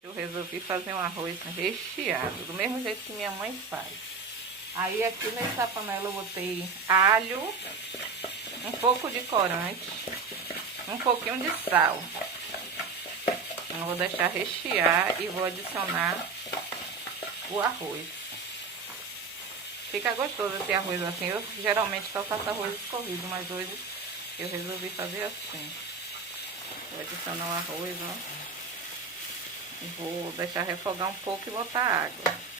Eu resolvi fazer um arroz recheado, do mesmo jeito que minha mãe faz. Aí aqui nessa panela eu botei alho, um pouco de corante, um pouquinho de sal. Eu vou deixar rechear e vou adicionar o arroz. Fica gostoso esse arroz assim. Eu geralmente só faço arroz escorrido, mas hoje eu resolvi fazer assim. Vou adicionar o arroz, ó. Vou deixar refogar um pouco e botar água.